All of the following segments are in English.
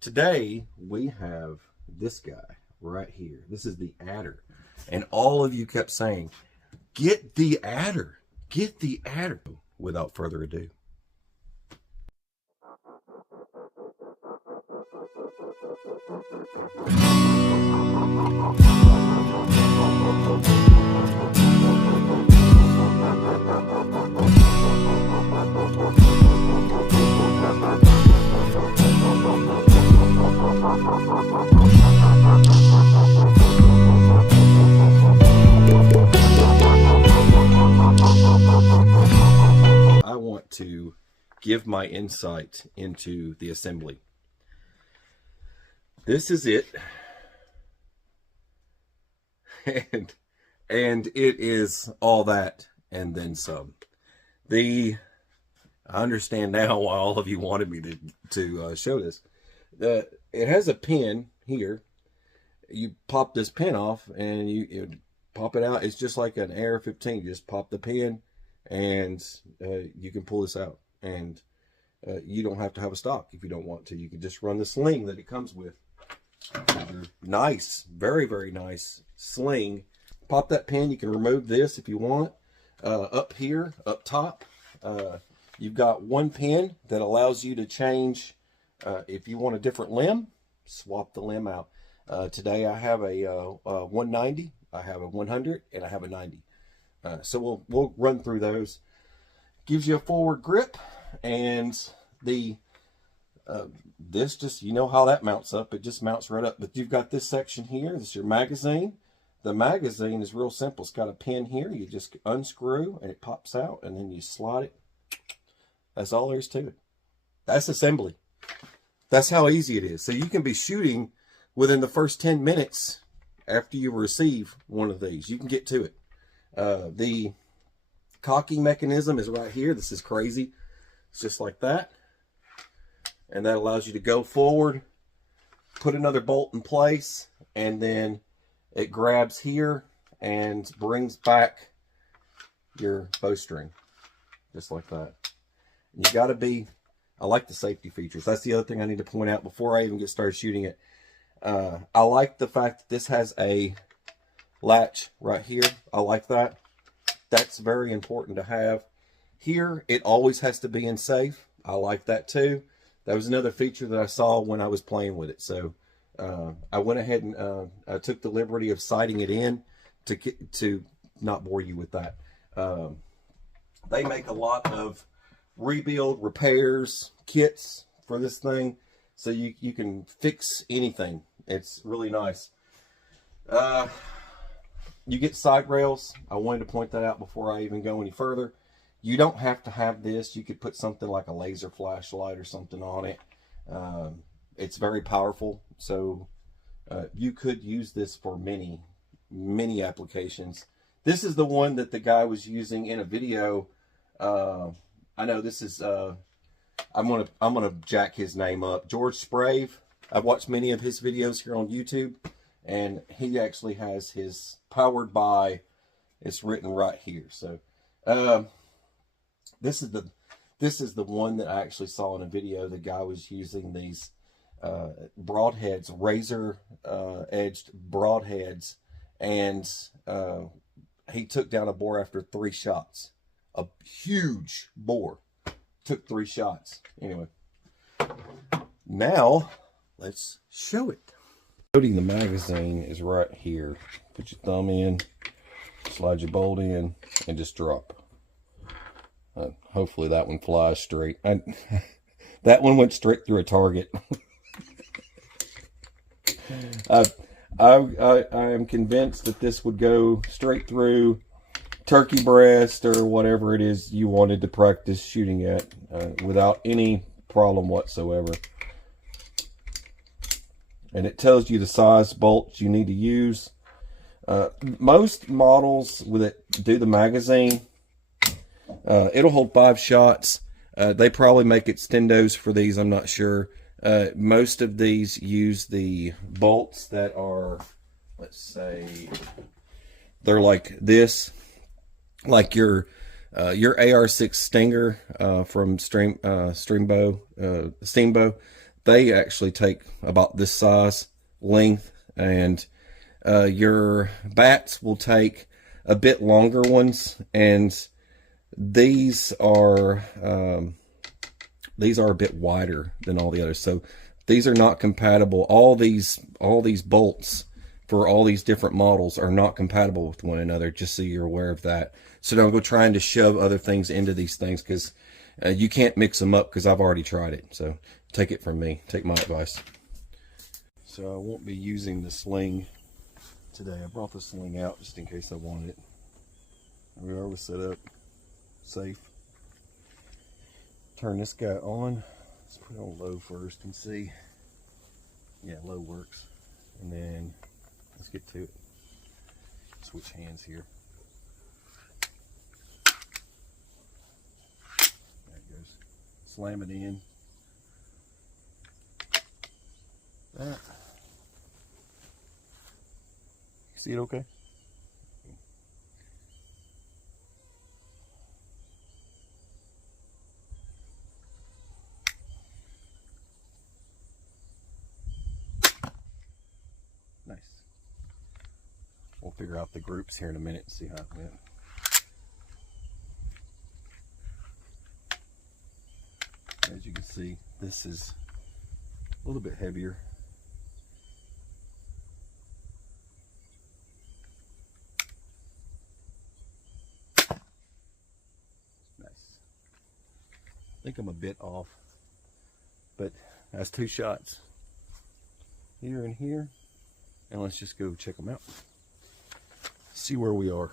Today we have this guy right here. This is the adder. And all of you kept saying, get the adder, get the adder. Without further ado. I want to give my insight into the assembly. This is it. And it is all that and then some. I understand now why all of you wanted me to show this. It has a pin here. You pop this pin off and you pop it out. It's just like an AR-15. You just pop the pin and you can pull this out. And you don't have to have a stock if you don't want to. You can just run the sling that it comes with. Nice, very, very nice sling. Pop that pin. You can remove this if you want. Up here, up top, you've got one pin that allows you to change. If you want a different limb, swap the limb out. Today I have a 190, I have a 100, and I have a 90. So we'll run through those. Gives you a forward grip, and this just, you know how that mounts up. It just mounts right up. But you've got this section here. This is your magazine. The magazine is real simple. It's got a pin here. You just unscrew and it pops out, and then you slide it. That's all there is to it. That's assembly. That's how easy it is. So you can be shooting within the first 10 minutes after you receive one of these. You can get to it. The cocking mechanism is right here. This is crazy. It's just like that. And that allows you to go forward, put another bolt in place, and then it grabs here and brings back your bowstring. Just like that. You got to be, I like the safety features. That's the other thing I need to point out before I even get started shooting it. I like the fact that this has a latch right here. I like that. That's very important to have. Here, it always has to be in safe. I like that too. That was another feature that I saw when I was playing with it. So I went ahead and I took the liberty of sighting it in to not bore you with that. They make a lot of rebuild, repairs, kits for this thing. So you can fix anything. It's really nice. You get side rails. I wanted to point that out before I even go any further. You don't have to have this. You could put something like a laser flashlight or something on it. It's very powerful. So you could use this for many, many applications. This is the one that the guy was using in a video. I know this is, I'm gonna jack his name up. George Sprave. I've watched many of his videos here on YouTube, and he actually has his powered by, it's written right here. So this is the one that I actually saw in a video. The guy was using these broadheads, razor edged broadheads, and he took down a boar after 3 shots. A huge boar. Took 3 shots. Anyway, now let's show it. Loading the magazine is right here. Put your thumb in, slide your bolt in, and just drop. Hopefully that one flies straight. That one went straight through a target. I am convinced that this would go straight through turkey breast or whatever it is you wanted to practice shooting at without any problem whatsoever. And it tells you the size bolts you need to use. Most models with it do the magazine. It'll hold 5 shots. They probably make extendos for these, I'm not sure. Most of these use the bolts that are, let's say, they're like this, like your AR6 Stinger from Steambow. they actually take about this size length, and your bats will take a bit longer ones, and these are a bit wider than all the others. So these are not compatible. All these bolts for all these different models are not compatible with one another, just so you're aware of that. So don't go trying to shove other things into these things, because you can't mix them up, because I've already tried it. So take it from me. Take my advice. So I won't be using the sling today. I brought the sling out just in case I wanted it. We are set up safe. Turn this guy on. Let's put it on low first and see. Yeah, low works. And then let's get to it. Switch hands here. There it goes. Slam it in. That. See it okay? Nice. We'll figure out the groups here in a minute and see how it went. As you can see, this is a little bit heavier. Nice. I think I'm a bit off, but that's 2 shots. Here and here. And let's just go check them out. See where we are.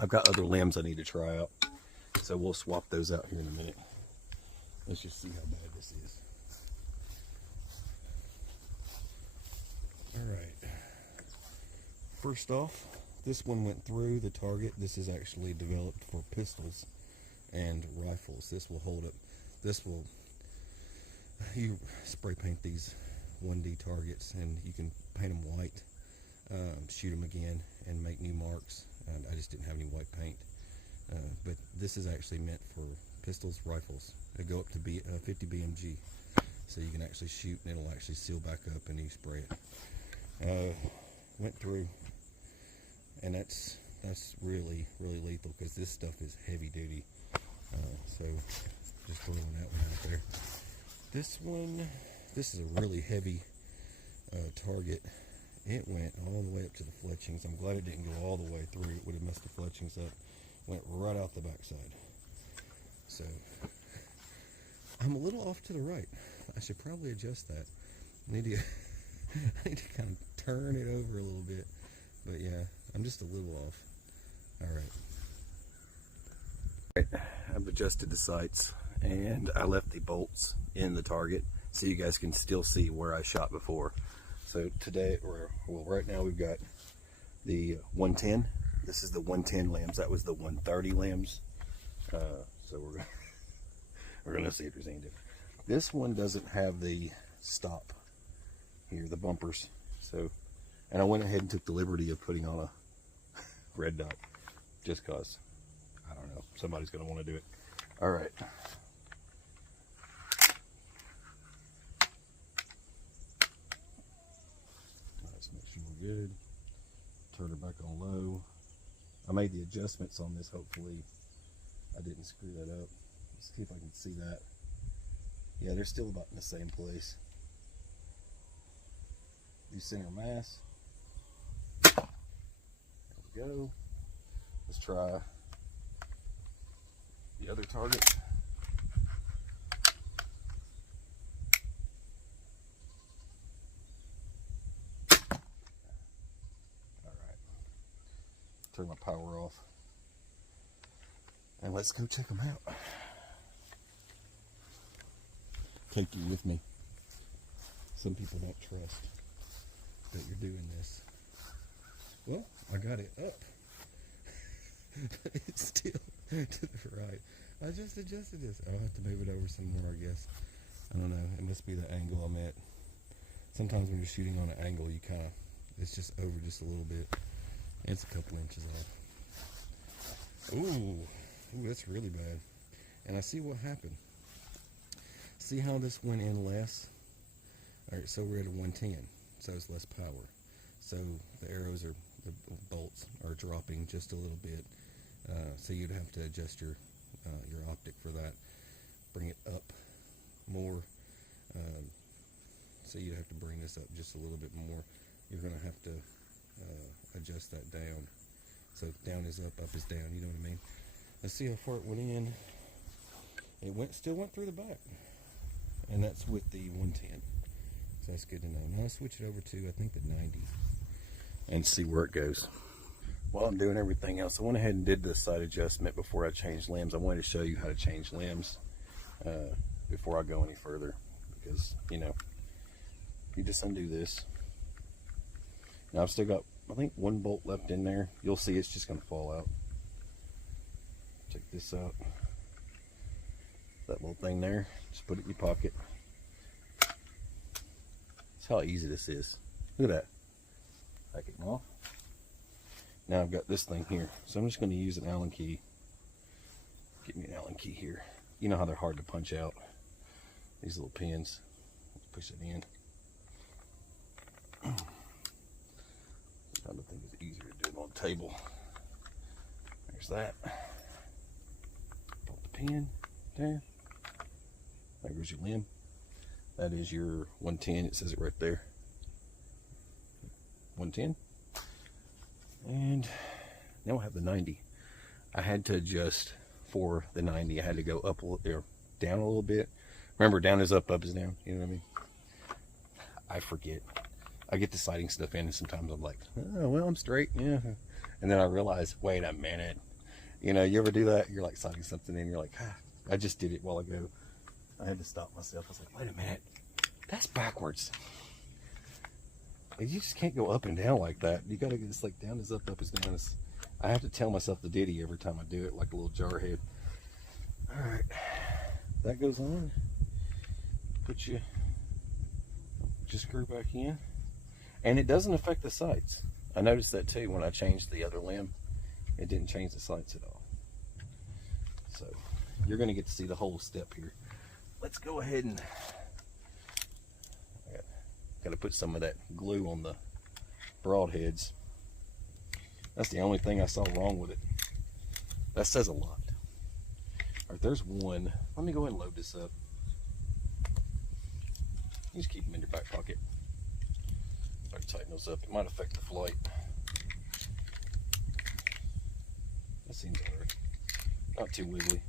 I've got other limbs I need to try out, so we'll swap those out here in a minute. Let's just see how bad this is. Alright. First off, this one went through the target. This is actually developed for pistols and rifles. This will hold up. This will, you spray paint these 1D targets and you can paint them white, shoot them again and make new marks. I just didn't have any white paint, but this is actually meant for pistols, rifles. They go up to 50 BMG, so you can actually shoot and it'll actually seal back up and you spray it. Went through, and that's really lethal, because this stuff is heavy duty. So just throwing that one out there. This one, this is a really heavy target. It went all the way up to the fletchings. I'm glad it didn't go all the way through. It would have messed the fletchings up. Went right out the backside. So I'm a little off to the right. I should probably adjust that. I need to kind of turn it over a little bit. But yeah, I'm just a little off. Alright. I've adjusted the sights and I left the bolts in the target so you guys can still see where I shot before. So today, well, right now we've got the 110. This is the 110 limbs. That was the 130 limbs. So we're gonna see if there's any difference. This one doesn't have the stop here, the bumpers. So, and I went ahead and took the liberty of putting on a red dot, just cause, I don't know, somebody's gonna want to do it. All right. Let's make sure we're good. Turn her back on low. I made the adjustments on this. Hopefully I didn't screw that up. Let's see if I can see that. Yeah, they're still about in the same place. Do center mass. There we go. Let's try the other target. Alright. Turn my power off. And let's go check them out. Take you with me. Some people don't trust that you're doing this. Well, I got it up. But it's still to the right. I just adjusted this. I'll have to move it over some more, I guess. I don't know. It must be the angle I'm at. Sometimes when you're shooting on an angle, you kind of, it's just over just a little bit. It's a couple inches off. Ooh, that's really bad. And I see what happened. See how this went in less? Alright, so we're at a 110, so it's less power. So the arrows are, the bolts are dropping just a little bit. So you'd have to adjust your optic for that. Bring it up more. So you have to bring this up just a little bit more. You're going to have to adjust that down. So down is up is down, you know what I mean? Let's see how far it went in. It still went through the back. And that's with the 110. So that's good to know. Now let's switch it over to, I think, the 90. And see where it goes. While I'm doing everything else, I went ahead and did the side adjustment before I changed limbs. I wanted to show you how to change limbs before I go any further. Because, you know, you just undo this. Now I've still got, I think, one bolt left in there. You'll see it's just going to fall out. Check this out. That little thing there, just put it in your pocket. That's how easy this is. Look at that. Back it off. Now I've got this thing here, so I'm just going to use an Allen key. Get me an Allen key here. You know how they're hard to punch out, these little pins. Let's push it in. I don't think it's easier to do it on the table. There's that. Put the pin there. There goes your limb. That is your 110. It says it right there. 110. And now I have the 90. I had to adjust for the 90. I had to go up a little, or down a little bit. Remember, down is up is down. You know what I mean? I forget. I get the sighting stuff in, and sometimes I'm like, oh, well, I'm straight, yeah. And then I realize, wait a minute. You know, you ever do that? You're like sighting something in, you're like, I just did it a while ago. I had to stop myself. I was like, wait a minute, that's backwards. You just can't go up and down like that. You gotta get this, like, down is up is down. I have to tell myself the ditty every time I do it, like a little jarhead. All right, that goes on. Put your screw back in. And it doesn't affect the sights. I noticed that too when I changed the other limb. It didn't change the sights at all. So you're going to get to see the whole step here. Let's go ahead and got to put some of that glue on the broadheads. That's the only thing I saw wrong with it. That says a lot. All right, there's one. Let me go ahead and load this up. You just keep them in your back pocket. Try to tighten those up. It might affect the flight. That seems alright. Not too wiggly.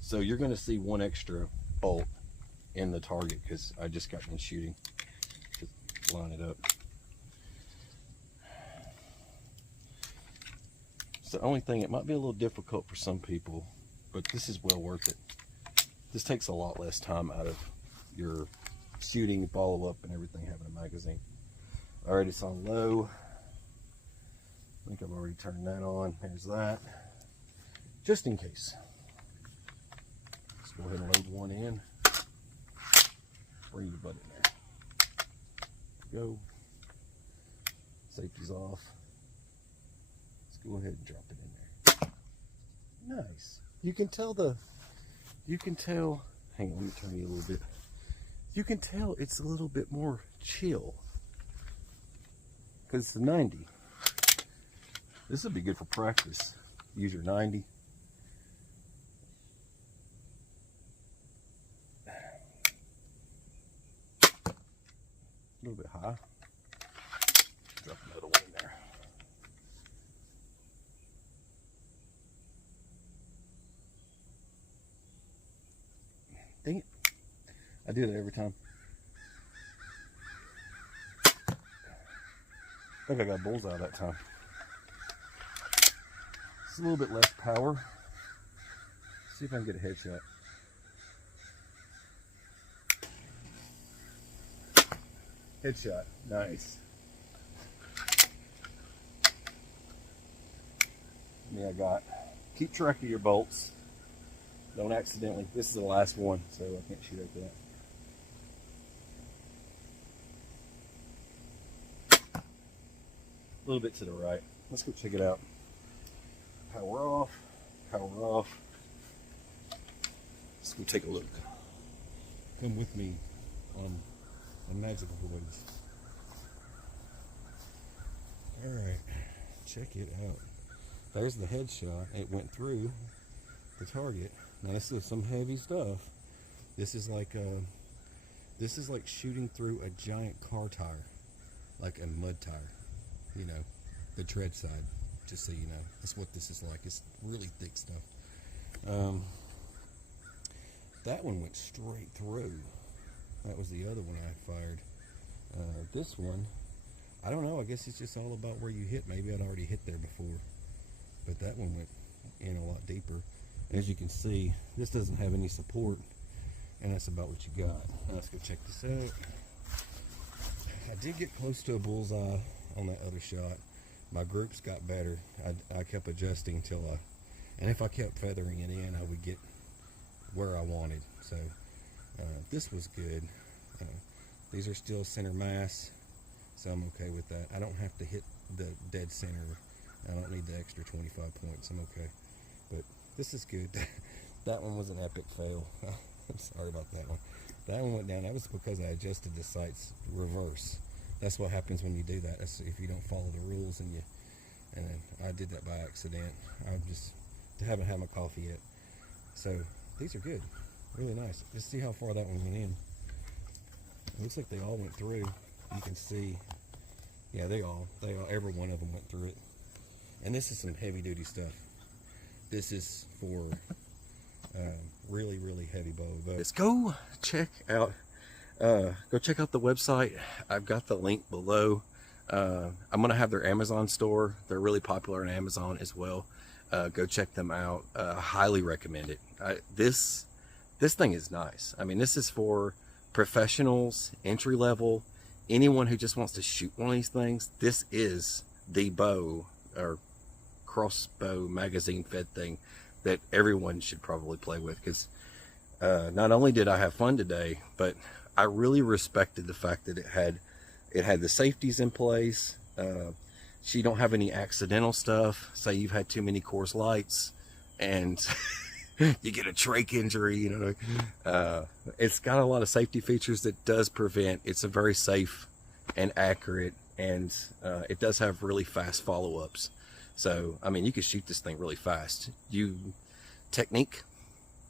So you're going to see one extra bolt in the target because I just got done shooting. Just line it up. It's the only thing. It might be a little difficult for some people, but this is well worth it. This takes a lot less time out of your shooting, follow up, and everything, having a magazine. Alright, it's on low. I think I've already turned that on. There's that. Just in case. Let's go ahead and load one in. Bring your butt in there. Go. Safety's off. Let's go ahead and drop it in there. Nice. You can tell hang on, let me turn you a little bit. You can tell it's a little bit more chill because it's a 90. This would be good for practice. Use your 90. A little bit high. Drop another one in there. Dang it. I do that every time. I think I got bullseye that time. It's a little bit less power. Let's see if I can get a headshot. Headshot. Nice. Yeah, I got. Keep track of your bolts. Don't accidentally. This is the last one, so I can't shoot at that. A little bit to the right. Let's go check it out. Power off. Power off. Let's go take a look. Come with me on a magical voyage. Alright, check it out. There's the headshot. It went through the target. Now this is some heavy stuff. This is like shooting through a giant car tire, like a mud tire, you know, the tread side, just so you know. That's what this is like. It's really thick stuff. That one went straight through. That was the other one I fired. This one, I don't know, I guess it's just all about where you hit. Maybe I'd already hit there before, but that one went in a lot deeper. As you can see, this doesn't have any support, and that's about what you got. Now let's go check this out. I did get close to a bullseye on that other shot. My groups got better. I kept adjusting till and if I kept feathering it in, I would get where I wanted. So this was good. These are still center mass, so I'm okay with that. I don't have to hit the dead center. I don't need the extra 25 points. I'm okay. But this is good. That one was an epic fail. I'm sorry about that one. That one went down. That was because I adjusted the sights reverse. That's what happens when you do that. That's if you don't follow the rules and I did that by accident. I just haven't had my coffee yet. So these are good. Really nice. Just see how far that one went in. It looks like they all went through. You can see. Yeah, they all, every one of them went through it. And this is some heavy duty stuff. This is for really, really heavy bow. Let's go check out the website. I've got the link below. I'm gonna have their Amazon store. They're really popular on Amazon as well. Go check them out. Highly recommend it. This thing is nice. I mean, this is for professionals, entry level, anyone who just wants to shoot one of these things. This is the bow or crossbow magazine fed thing that everyone should probably play with, because not only did I have fun today, but I really respected the fact that it had the safeties in place. So you don't have any accidental stuff. Say you've had too many Coors Lights and you get a trach injury, you know. It's got a lot of safety features that does prevent. It's a very safe and accurate, and it does have really fast follow-ups. So, I mean, you can shoot this thing really fast. Technique,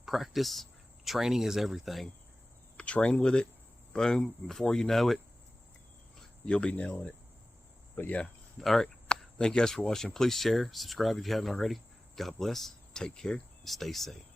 practice, training is everything. Train with it, boom, before you know it, you'll be nailing it. But yeah, all right. Thank you guys for watching. Please share, subscribe if you haven't already. God bless. Take care. Stay safe.